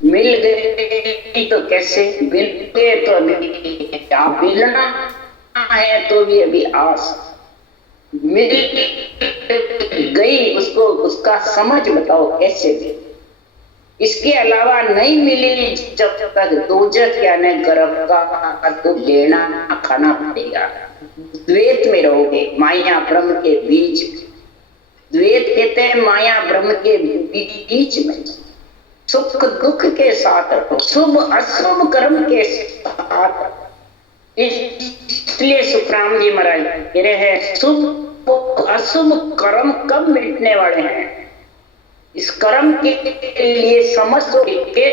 मिल गई तो कैसे, मिल गए तो अभी क्या मिलना है, तो भी अभी आस। मिल गई, उसको उसका समझ बताओ कैसे मिली। इसके अलावा नहीं मिली जब तक दोजख यानी गर्भ का तो लेना खाना पड़ेगा। द्वैत में रहोगे, माया ब्रह्म के बीच। द्वैत कहते हैं माया ब्रह्म के बीच में, सुख दुख के साथ, शुभ अशुभ कर्म के साथ। इसलिए सुखराम जी महाराज कह रहे हैं शुभ अशुभ कर्म कब मिटने वाले हैं। इस कर्म के लिए समझ के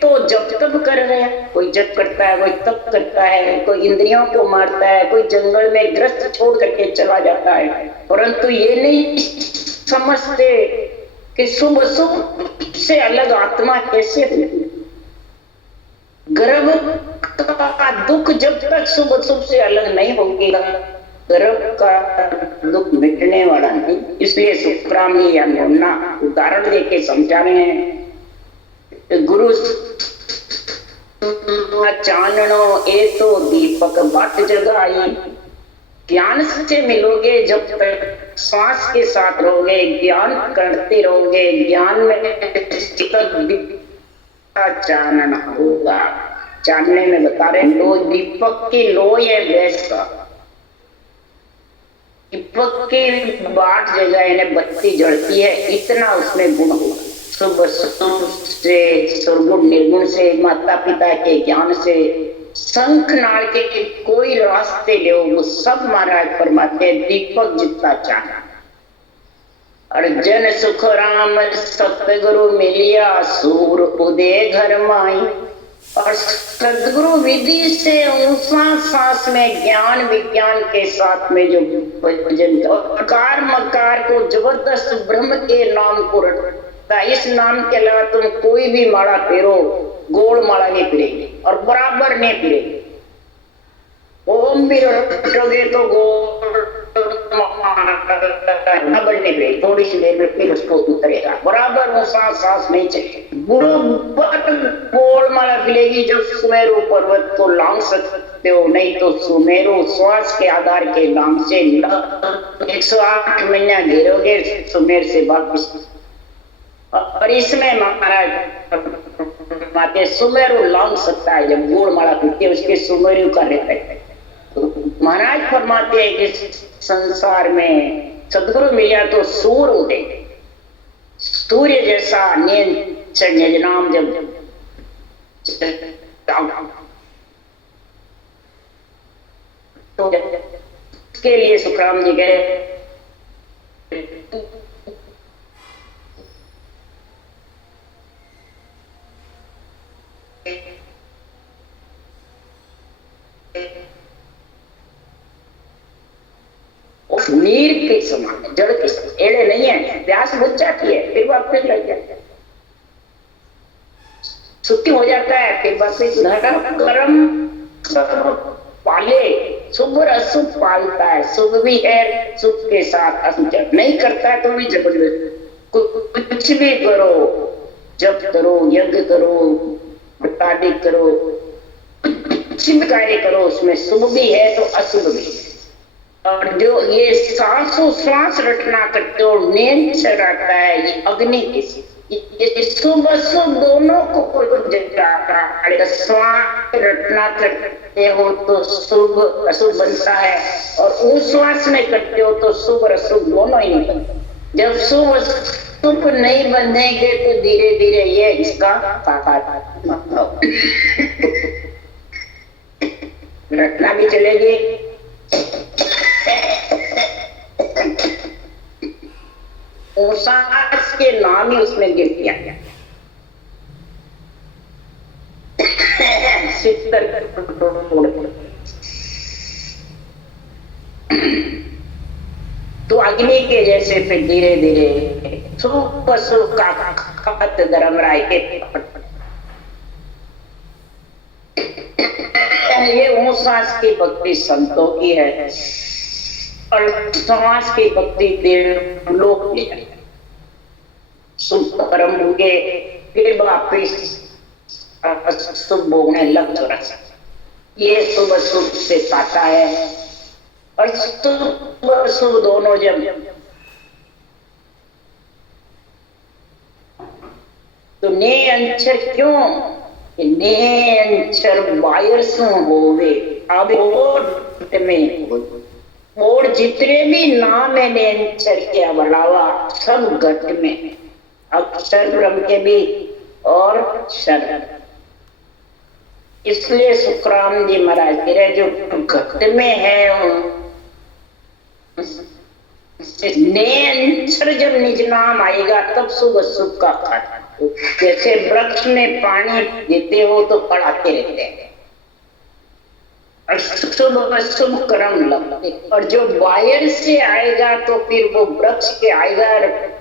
तो जब तब कर रहे हैं, कोई जब करता है, कोई तब करता है, कोई इंद्रियों को मारता है, कोई जंगल में ग्रस्त छोड़ करके चला जाता है, परंतु ये नहीं समझते कि शुभ अशुभ से अलग आत्मा कैसे होती। गर्भ का दुख जब तक शुभ अशुभ से अलग नहीं होगा, गर्भ का दुख मिटने वाला नहीं। इसलिए सुखराम जी या नोना उदाहरण देके समझा रहे हैं। गुरु चाननो ए तो दीपक बाट जगाई। ज्ञान से मिलोगे, जब तक श्वास के साथ रहोगे, ज्ञान करते रहोगे, ज्ञान में चानना होगा। चानने में बता रहे लो, दीपक की लो है वैसा, दीपक की बाट जगह इन्हें बत्ती जड़ती है, इतना उसमें गुण होगा। शुभ शुभ से, सुरगुण निर्गुण से, माता पिता के ज्ञान से, शंख नाल के कोई रास्ते लो, वो सब महाराज फरमाते दीपक जितना चाहे। और जन सुख राम सतगुरु मिलिया, सूर उदय घर माई। और सदगुरु विधि से सांस में ज्ञान विज्ञान के साथ में जो भजन कार मकार को जबरदस्त ब्रह्म के नाम को रटता, इस नाम के अलावा तुम कोई भी माला फेरो, गोल माला नहीं फिरेगी और बराबर नहीं फिरेगी। ओम भी रटोगे तो गोल बढ़ने पे थोड़ी सी देर में फिर उसको उतरेगा, बराबर वो सांस नहीं चलेगी। गोल माला फिलेगी। जब सुमेरु पर्वत को लांग सकते हो, नहीं तो सुमेरु श्वास के आधार के नाम से 108 महीना घेरोगे सुमेर से वापस। और इसमें महाराज माते सुमेरु लांग सकता है, जब गोल माला फिरती है उसके सुमेरु का रहता है। महाराज फरमाते हैं कि संसार में सदगुरु मिला तो सूर उदय, सूर्य जैसा नींद नाम जब तो इसके लिए सुखराम जी गए नीर के समान, जड़ के समान, एड़े नहीं है, प्यास बुझ जाती है फिर वापस लग जाता है, छुट्टी हो जाता है फिर वापस धर्म कर्म पाले। शुभ और अशुभ पालता है, शुभ भी है, शुभ के साथ अशुभ नहीं करता है तो भी जबरदस्त कुछ भी करो, जप करो, यज्ञ करो, आदि करो, कुछ भी कार्य करो, उसमें शुभ भी है तो अशुभ भी है। और जो ये श्वास रटना करते हो, नींद चढ़ाता है, ये अग्नि ये शुभ अशुभ दोनों को श्वास रटना करते हो तो शुभ अशुभ बनता है, और उस श्वास में करते हो तो शुभ और अशुभ दोनों ही नहीं बनते। जब शुभ अशुभ नहीं बनेंगे तो धीरे धीरे ये इसका रटना भी चलेगी। सांस के नाम ही उसमें गिर दिया गया। तो अग्नि के जैसे फिर धीरे धीरे सुख सुख का खपत धर्म राय के ये सांस की भक्ति संतों की है और समाज की भक्ति देवलोक की है। शुभ कर्म होंगे फिर वापिस शुभ भोगने लग चुका। ये शुभ शुभ से पाता है, और शुभ शुभ दोनों जब तो ने अंचर क्यों ने अंचर वायर सु होवे अब में और जितने भी नाम है ने अंचर के अलावा सब घट में अक्षर ब्रह्म के भी और शरण। इसलिए सुखराम जी महाराज कह रहे जो घट में है नेंचर जब निज नाम आएगा तब शुभ शुभ का खाता। जैसे वृक्ष में पानी देते हो तो पढ़ाते रहते हैं और शुभ शुभ कर्म लगते, और जो वायर से आएगा तो फिर वो वृक्ष के आएगा,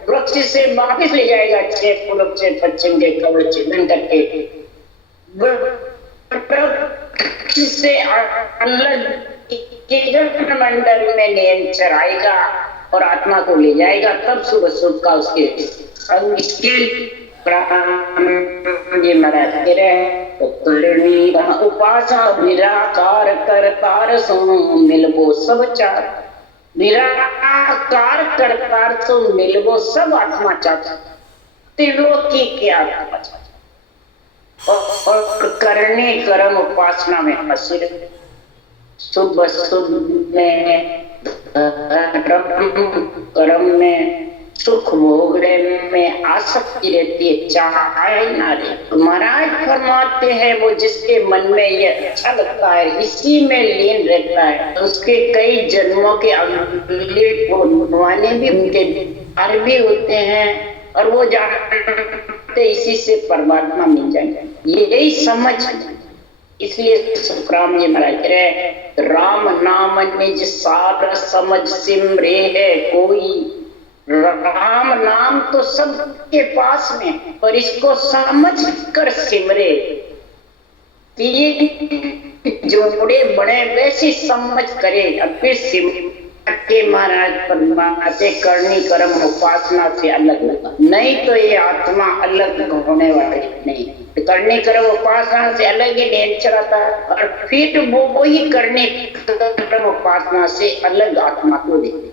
वृक्ष से वापस ले जाएगा छह पूरब से पश्चिम के कवच चिंतन करके से अलग मंडल में नियंत्रण आएगा और आत्मा को ले जाएगा, तब शुभ शुभ का उसके ये महाराज कह रहे उपासा निराकार करतार सो मिलबो सब चार। निराकार करतार सो मिलबो सब आत्मा चाहता, त्रिलोकी क्या आत्मा चाहता, और करने कर्म उपासना में फंसे रहते। शुभ शुभ में कर्म में सुख भोगने में आसक्ति रहती है, चाहे ना रहे। महाराज फरमाते हैं वो जिसके मन में ये अच्छा लगता है इसी में लीन रहता है, तो उसके कई जन्मों के अगले भी उनके पार भी होते हैं और वो जानते इसी से परमात्मा मिल जाएंगे। यही समझ, इसलिए सुखराम जी महाराज कह रहे राम नाम निज सार समझ सिमरे है कोई। राम नाम तो सबके पास में, पर इसको समझ कर सिमरे। तीन जोड़े बड़े वैसी समझ करे और फिर सिमर के महाराज परमात्मा करनी कर्म उपासना से अलग लगा, नहीं तो ये आत्मा अलग होने वाली नहीं। करनी कर्म उपासना से अलग ही नेचर आता है और फिर वो वही करने कर्म उपासना से अलग आत्मा को देते।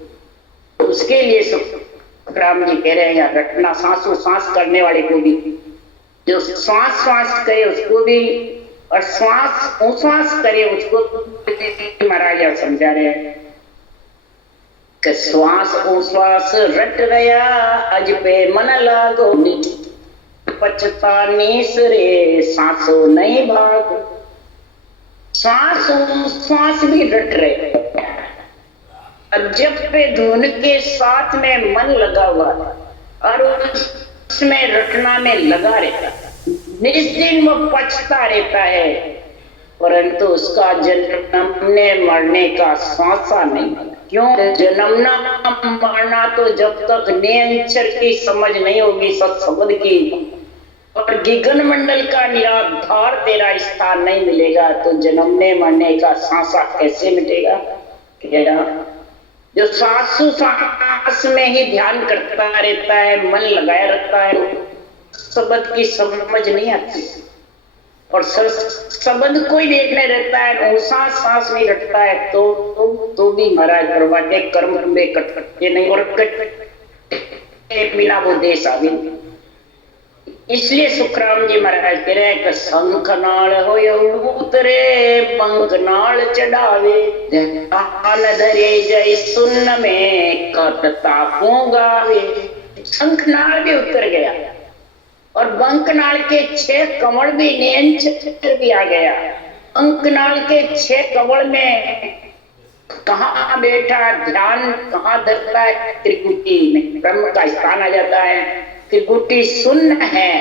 उसके लिए सुखराम जी कह रहे हैं यहाँ रटना, सांसों सांस करने वाले को भी, जो श्वास श्वास करे उसको भी, और श्वास उश्वास करे उसको महाराज समझा रहे हैं कि श्वास उश्वास रट रहा अज पे मन लागो पचतानीस रे सांसों नहीं भाग। श्वास उश्वास भी रट रहे जब पे धुन के साथ में मन लगा हुआ और उसमें रटना में लगा रहता, निस्दिन वो पछता रहता है, परंतु उसका जन्मने मरने का सांसा नहीं। क्यों? जन्मना मरना तो जब तक नियंचर की समझ नहीं होगी सत्संग की और गगन मंडल का निराधार तेरा स्थान नहीं मिलेगा तो जन्मने मरने का सांसा कैसे मिटेगा? क्या जो सांसों सांस में ही ध्यान करता रहता है, मन लगाया रहता है, शब्द की समझ नहीं आती और शब्द कोई देखने रहता है, सांस सांस नहीं रखता है तो भी महाराज करवाते कर्म में कटकटे नहीं और कट बिना वो देश आगे। इसलिए सुखराम जी महाराज कह रहे हैं कि शंख नाल होय उतरे पंख नाल चढ़ावे ध्यान धरे जय सुन में कटता गावे। शंख नाल भी उतर गया और बंकनाल के 6 कमल भी नेंचर भी आ गया। अंकनाल के 6 कमल में कहाँ बैठा ध्यान कहाँ धरता है? त्रिकुटी में ब्रह्म का स्थान आ जाता है। त्रिकुटी शून्य है,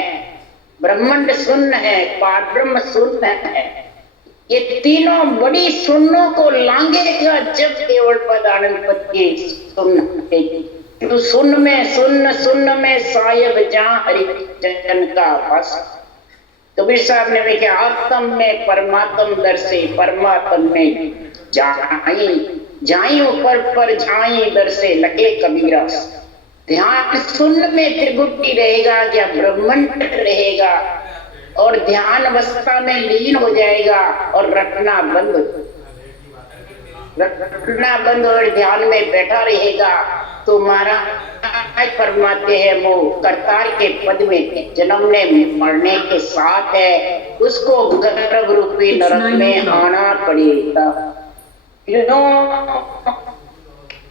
ब्रह्मांड शून्य है, पारब्रह्म शून्य है। ये तीनों बड़ी शून्यों को लांघेगा जब केवल पद आनंद पद के शून्य तो शून्य में सायब जहाँ हरिजन का वास। कबीर साहब ने लिखा आत्म में परमात्म दर्शे परमात्म में जाई ऊपर पर झाई दर्शे लगे कबीरा। ध्यान शून्य में त्रिगुटी रहेगा या ब्रह्मांड रहेगा और ध्यान अवस्था में लीन हो जाएगा और रटना बंद और ध्यान में बैठा रहेगा तो महाराज फरमाते हैं वो करतार के पद में जन्मने मरने के साथ है, उसको गर्भ रूपी नरक में आना पड़ेगा।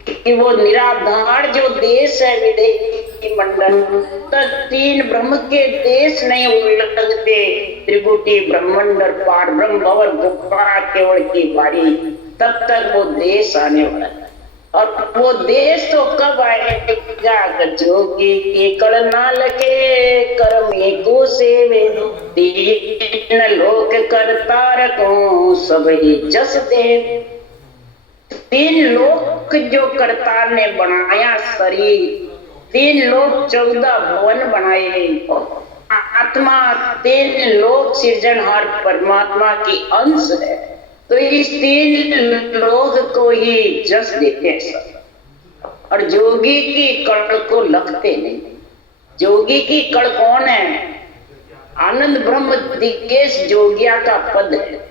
कि वो निराधार जो देश है विदेही मंडल तक तीन ब्रह्म के देश नहीं लगते, त्रिगुटी ब्रह्मांड पार ब्रह्म और गुप्ता केवल की बारी, तब तक वो देश आने वाला है। और वो देश तो कब आएगा? जोगी के कड़ ना लगे कर्मी को सेवे, तीन लोक करतार को सब ही जस दे। तीन लोक जो करतार ने बनाया शरीर, तीन लोक 14 भवन बनाए, आत्मा तीन लोक सृजनहार परमात्मा की अंश है, तो इस तीन लोक को ही जस देते हैं सब। और जोगी की कड़ को लगते नहीं। जोगी की कड़ कौन है? आनंद ब्रह्म दिग्गेश जोगिया का पद है,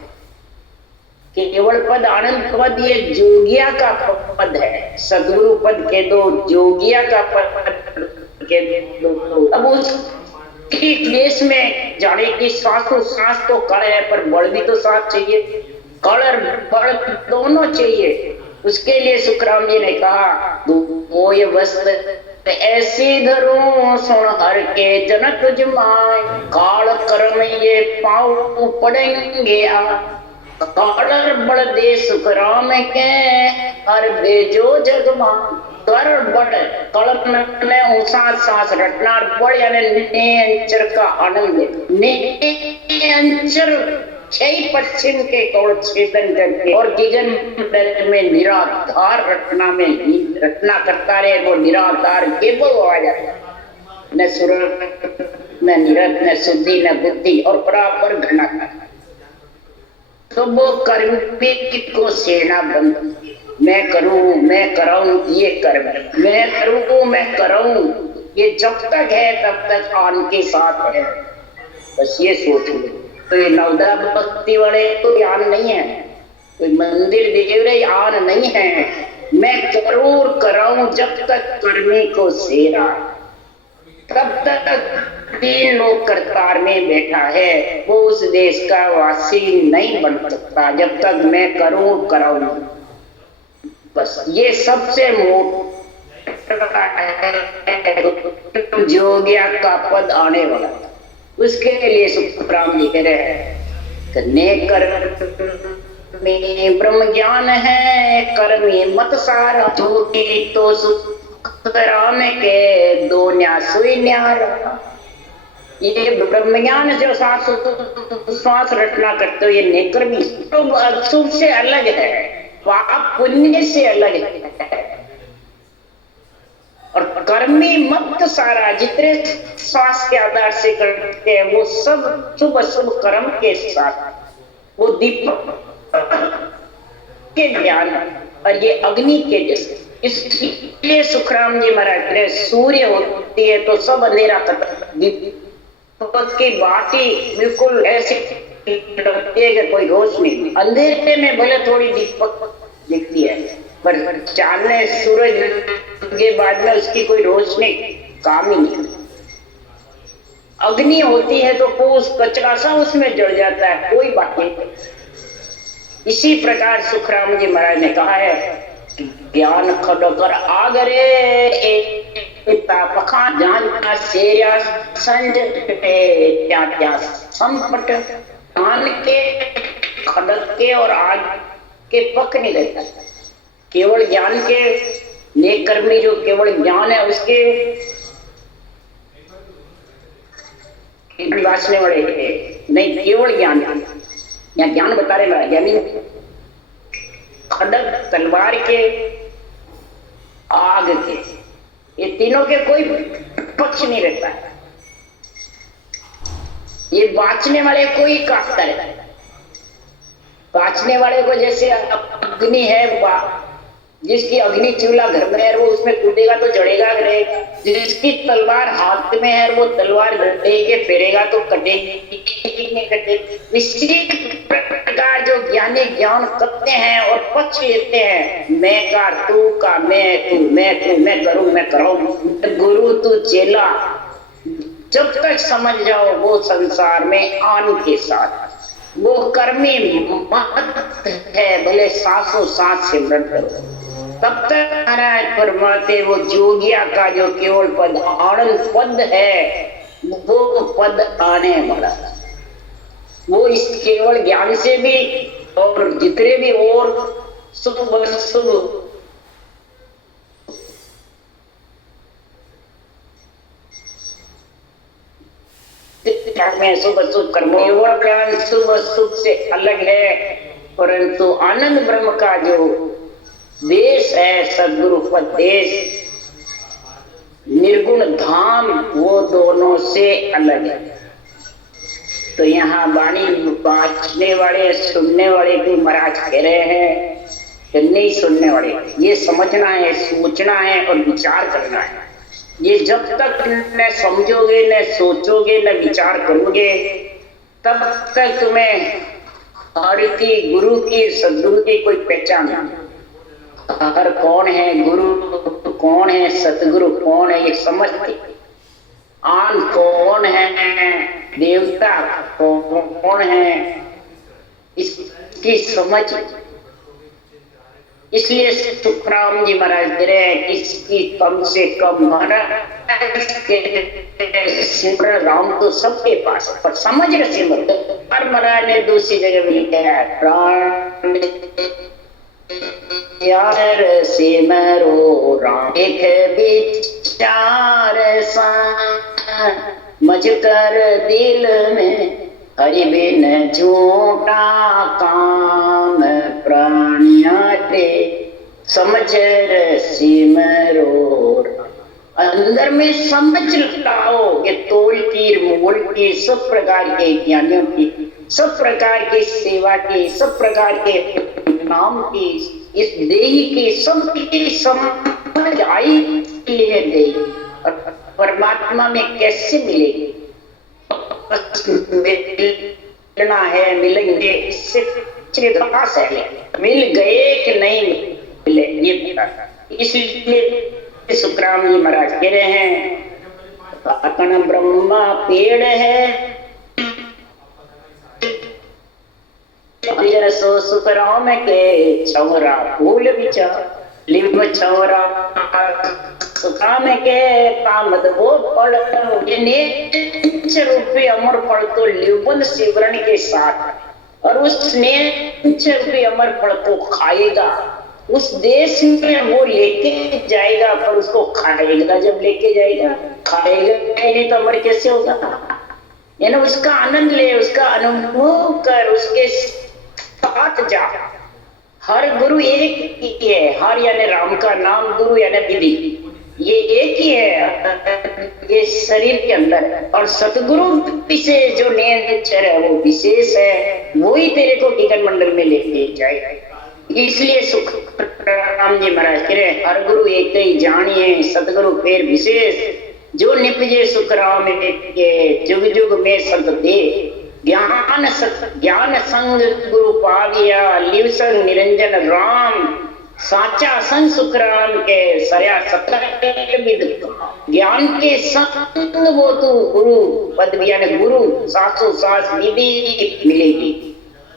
केवल पद आनंद पद ये जोगिया का पद है। सदगुरु पद के दो, जोगिया का पद के दो। अब उसकी देश में जाने की सांस तो कड़ है, पर बल भी तो साथ चाहिए, कड़ और बल दोनों चाहिए। उसके लिए सुखराम जी ने कहा मोय वस्त्र ऐसी धरो सुन हर के जनक जमाए, काल कर्म ये पाऊ पड़ेंगे आ, काल बड़ दे सुखराम के हर बेजो जगमा। कर बड़ कल्प में सांस रटना, बड़ यानी निरंतर का आनंद, निरंतर छह पश्चिम के कौड़ छेदन करके और दिगन में निराधार रटना में रटना करता रहे, वो निराधार केवल आ जाता, न सुर न निरत न शुद्धि न बुद्धि और बराबर घना। तो वो कर्मी को सेना बंद, मैं करूं मैं कराऊं ये कर्म, मैं करूं मैं कराऊं ये जब तक है तब तक आन के साथ है, बस ये सोच लो। तो ये नवदा भक्ति वाले तो ज्ञान नहीं है, कोई मंदिर देवरे आन नहीं है, मैं जरूर कराऊं जब तक कर्मी को सेरा, तब तक तीन लोग करतार में बैठा है, वो उस देश का वासी नहीं बन सकता जब तक मैं करूं कराऊं। बस ये सबसे मोटा जोगिया का पद आने वाला, उसके लिए सुखराम जी कह रहे हैं ने कर्म में ब्रह्म ज्ञान है, कर्मी मत सारा झूठी तो सुखराम के दो न्यासुई न्यारा। ये ब्रह्म ज्ञान जो श्वास रटना करते हो ये नेकर्मी तो अशुभ से अलग है, पाप पुण्य से अलग है। और कर्मी मत सारा जितने श्वास के आधार से करते हैं वो सब शुभ अशुभ कर्म के साथ वो दीपक के ज्ञान और ये अग्नि के जैसे। इसलिए सुखराम जी महाराज सूर्य होती है तो सब अंधेरा करता, दीपक की बाती बिल्कुल ऐसी लगती है कि कोई रोशनी, अंधेरे में भले थोड़ी दीपक दिखती है पर चांदने सूरज के बाद में उसकी कोई रोशनी काम ही नहीं। अग्नि होती है तो पूस कचरा सा उसमें जल जाता है, कोई बात नहीं। इसी प्रकार सुखराम जी महाराज ने कहा है ज्ञान खडकर आगरे पखा जान सेरिया संज त्या संपट, ज्ञान के खडक के और आग के पक नहीं रहता, केवल ज्ञान के नेक कर्मी जो केवल ज्ञान है उसके वासने वाले नहीं, केवल ज्ञान या ज्ञान बता रहे ज्ञानी खडक तलवार के आग के ये तीनों के कोई पक्ष नहीं रहता है, ये बाँचने वाले को ही काटता रहता है। बाँचने वाले को जैसे अग्नि है जिसकी अग्नि चूल्हा घर में है वो उसमें कूदेगा तो जड़ेगा रहेगा। जिसकी तलवार हाथ में है वो तलवार गड्ढे के फेरेगा तो कटेगी नहीं कटेगी। इसी प्रकार जो ज्ञानी ज्ञान करते हैं और पक्ष लेते हैं, मैं का तू का मैं तू मैं तू मैं करूं मैं कराऊं, गुरु तू चेला, जब तक समझ जाओ वो संसार में आन के साथ वो कर्मी मत है, भले सांसों सांस सिमरन करो, तब तक महाराज फरमाते वो जोगिया का जो केवल पद आनंद पद है वो पद आने वाला, वो इस केवल ज्ञान से भी और जितने भी और शुभ शुभ में शुभ शुभ कर्मों ज्ञान शुभ शुभ से अलग है, परंतु आनंद ब्रह्म का जो देश है सदगुरु उपदेश निर्गुण धाम वो दोनों से अलग है। तो यहाँ वाणी बांटने वाले सुनने वाले भी महाराज कह रहे हैं कि नहीं सुनने वाले, ये समझना है, सोचना है और विचार करना है। ये जब तक न समझोगे न सोचोगे न विचार करोगे तब तक तुम्हें हर की गुरु की सदगुरु की कोई पहचान नहीं। हर कौन है, गुरु कौन है, सतगुरु कौन है ये समझते, आन कौन है, देवता कौन है इसकी समझ। इसलिए सुखराम जी महाराज कह रहे हैं इसकी कम से कम सिमर राम तो सबके पास पर समझ रहे सिमर। और महाराज ने दूसरी जगह भी लिखा है प्राण यार सिमरो राम एक विचार सा मझ कर दिल में हरि बिन झूठा काम प्राणियाते समझ सिमरो। अंदर में समझ लाओ ये तोल की मोल की सब प्रकार के ज्ञानियों की, सब प्रकार की सेवा की, सब प्रकार के नाम की, इस देही की सबकी समझ आई है देही और परमात्मा में कैसे मिलेगी। मिलना है मिलेंगे इससे खास है, मिल गए कि नहीं मिले ये पता। इसलिए सुखराम जी महाराज कह रहे हैं अकन ब्रह्मा पेड़ है सो सुखराम के छवरा फूल विचार लिंब छवरा सुखराम के कामद वो पढ़ रूपी अमर फल तो लिबन सिमरन के साथ और उस रूपी अमर फल को खाएगा, उस देश में वो लेके जाएगा पर उसको खाएगा। जब लेके जाएगा खाएगा नहीं तो अमर कैसे होगा। यानी उसका आनंद ले, उसका अनुभव कर, उसके साथ जा। हर गुरु एक ही है, हर यानी राम का नाम, गुरु यानी विधि, ये एक ही है ये शरीर के अंदर। और सतगुरु से जो नेचर है वो विशेष है, वो ही तेरे को गगन मंडल में लेके जाएगा। इसलिए सुखराम जी महाराज कह रहे हर गुरु एक ही जानिए सतगुरु फिर विशेष, जो निपजे सुखराम के जुग जुग में सत दे। ज्ञान संग गुरु पाविया लिव संग निरंजन राम, साचा संग सुखराम के सरया सत्य विद। ज्ञान के संग वो तू गुरु पद यानी गुरु सासो सास विधि मिलेगी,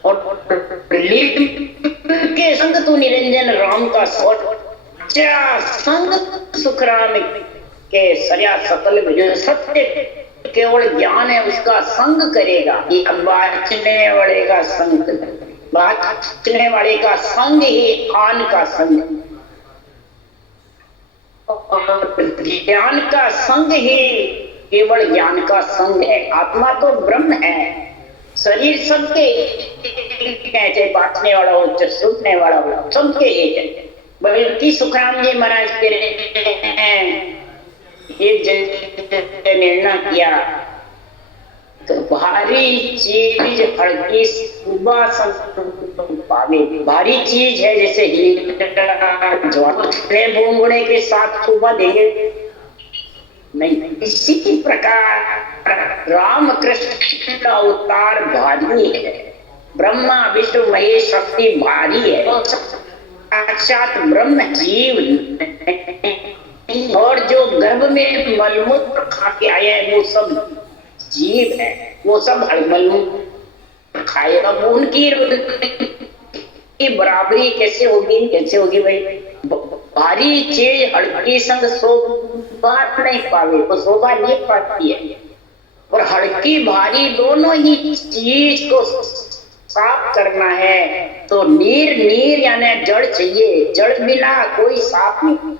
और के संग तू निरंजन राम का साचा संग सुखराम के सरया सकल में जो सत्य केवल ज्ञान है उसका संग करेगा। ये बांटने वाले का संग, बांटने वाले का संग ही आन का संग, ज्ञान का संग ही केवल ज्ञान का संग है। आत्मा तो ब्रह्म है, शरीर सबके चाहे बांटने वाला हो चाहे सुनने वाला हो सबके एक है। बल्कि सुखराम जी महाराज कह रहे हैं एक निर्णय किया तो भारी चीज हल्की सुबह पावे। भारी चीज है जैसे ज्वारे भूंगड़े के साथ सुबह देंगे नहीं। इसी प्रकार राम कृष्ण का अवतार भारी है, ब्रह्मा विष्णु महेश शक्ति भारी है, साक्षात ब्रह्म जीव। और जो गर्भ में मलमूत्र खा के आया है वो सब जीव है, वो सब मलमूत्र खाएगा। उनकी बराबरी कैसे होगी? कैसे होगी भाई? भारी चीज हल्की संग शोभा नहीं पावे, वो शोभा नहीं पाती है। और हल्की भारी दोनों ही चीज को साफ करना है तो नीर यानी जड़ चाहिए। जड़ बिना कोई साफ नहीं,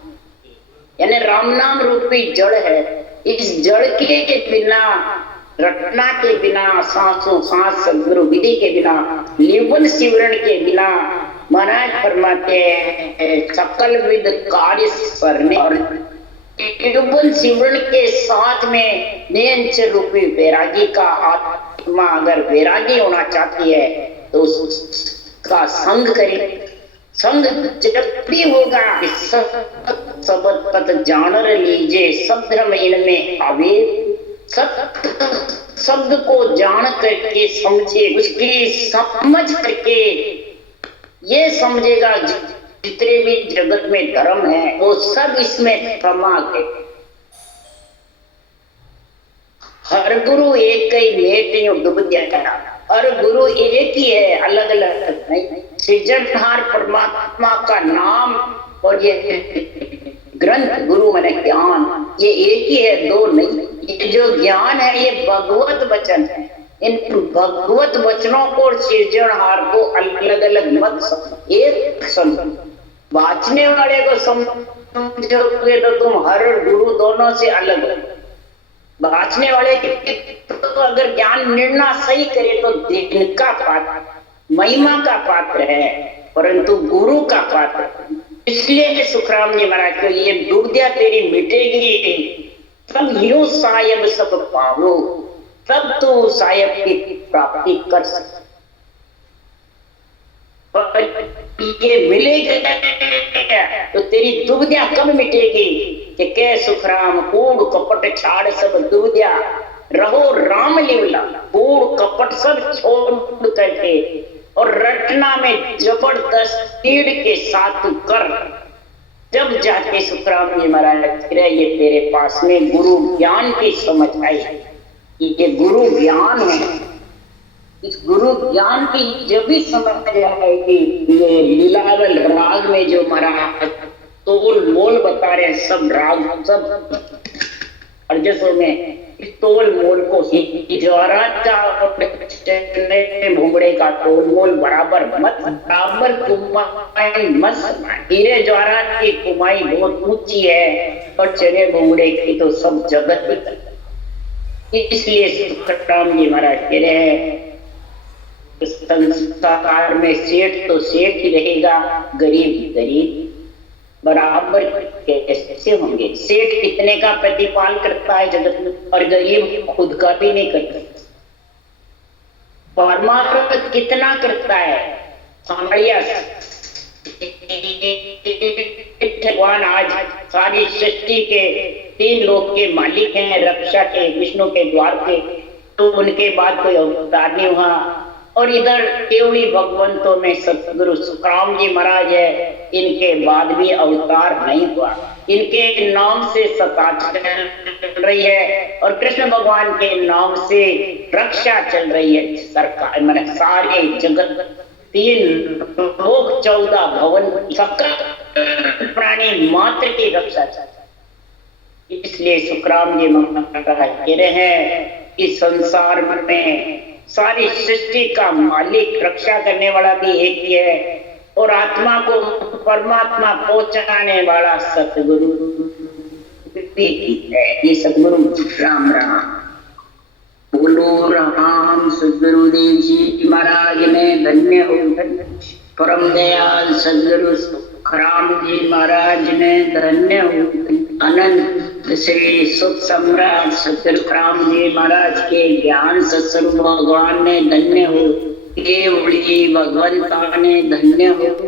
यानी राम नाम रूपी जड़ है। इस जड़ के बिना, रटना के बिना, सांसों सांस सदगुरु विधि के बिना, लिवन सिमरण के बिना महाराज फरमाते हैं सकल विद कार्य सरने। और लिवन सिमरण के साथ में नियंच रूपी वैरागी का आत्मा अगर वैरागी होना चाहती है तो उसका संग करे। संग जब भी होगा सब तत् जानर लीजे, सब धर्म इनमें आवे। शब्द को जान करके समझे, उसकी समझ करके ये समझेगा जितने भी जगत में धर्म है वो सब इसमें समाग है। हर गुरु एक ही मेट डूब गया। हर गुरु एक ही है, अलग अलग नहीं। सृजनहार परमात्मा का नाम और ये ग्रंथ गुरु माने ज्ञान, ये एक ही है, दो नहीं। ये जो ज्ञान है ये भगवत वचन है। इन भगवत वचनों को सृजनहार को अलग अलग मत समझो, एक समझो। बाँचने वाले को समझोगे तो तुम हर गुरु दोनों से अलग हो। बाँचने वाले तो अगर ज्ञान निर्णय सही करे तो दिन का पात्र, महिमा का पात्र है, परंतु गुरु का पात्र। इसलिए सुखराम जी महाराज को ये दुविधा तेरी मिटेगी तब यूं साहेब सब पाओ, तब तो साहेब की प्राप्ति कर सकते। ये मिलेगा तो तेरी दुविधा कब मिटेगी कि कै सुखराम कूड़ कपट छाड़ सब दुविधा रहो राम लीला। कूड़ कपट सब छोड़ करके और रटना में जबरदस्त तीड़ के साथ कर। जब जाके सुखराम जी महाराज फिर ये तेरे पास में गुरु ज्ञान की समझ आई। ये गुरु ज्ञान है, इस गुरु ज्ञान की जब भी समझ आएगी ये लीलावल राग में जो महाराज तोल मोल बता रहे हैं सब राग सब अर्जसों में तोल मोल को जवाहरात का भूंगड़े का तोल मोल बराबर मत, बराबर कुमाई मत। हीरे जवाहरात की कुमाई बहुत ऊंची है और चने भूंगड़े की तो सब जगत ही। इसलिए सुखराम जी महाराज कह रहे हैं संसार में सेठ तो सेठ ही रहेगा, गरीब गरीब बराबर कैसे होंगे। सेठ कितने का प्रतिपाल करता है जगत में और गरीब खुद का भी नहीं करता। परमात्मा कितना करता है। भगवान आज सारी सृष्टि के 3 लोक के मालिक हैं, रक्षा के, विष्णु के द्वार के, तो उनके बाद कोई अवतार नहीं हुआ। और इधर केवड़ी भगवंतों में सतगुरु सुखराम जी महाराज है, इनके बाद भी अवतार नहीं हुआ। इनके नाम से सता चल रही है और कृष्ण भगवान के नाम से रक्षा चल रही है। सरकार मैंने सारे जगत 3 लोक 14 भवन सकल प्राणी मात्र की रक्षा चल रही है। इसलिए सुखराम जी महाराज कह रहे हैं इस संसार में सारी सृष्टि का मालिक रक्षा करने वाला भी एक ही है और आत्मा को परमात्मा पहुंचाने वाला सतगुरु भी है। ये सतगुरु राम राम बोलो राम। सदगुरुदेव जी महाराज ने धन्य हो, परम दयाल सदगुरु सुखराम जी महाराज ने धन्य हो, अनंत श्री सुख सम्राट सतराम जी महाराज के ज्ञान सत्संग भगवान ने धन्य हो, केवड़ी भगवंता ने धन्य हो।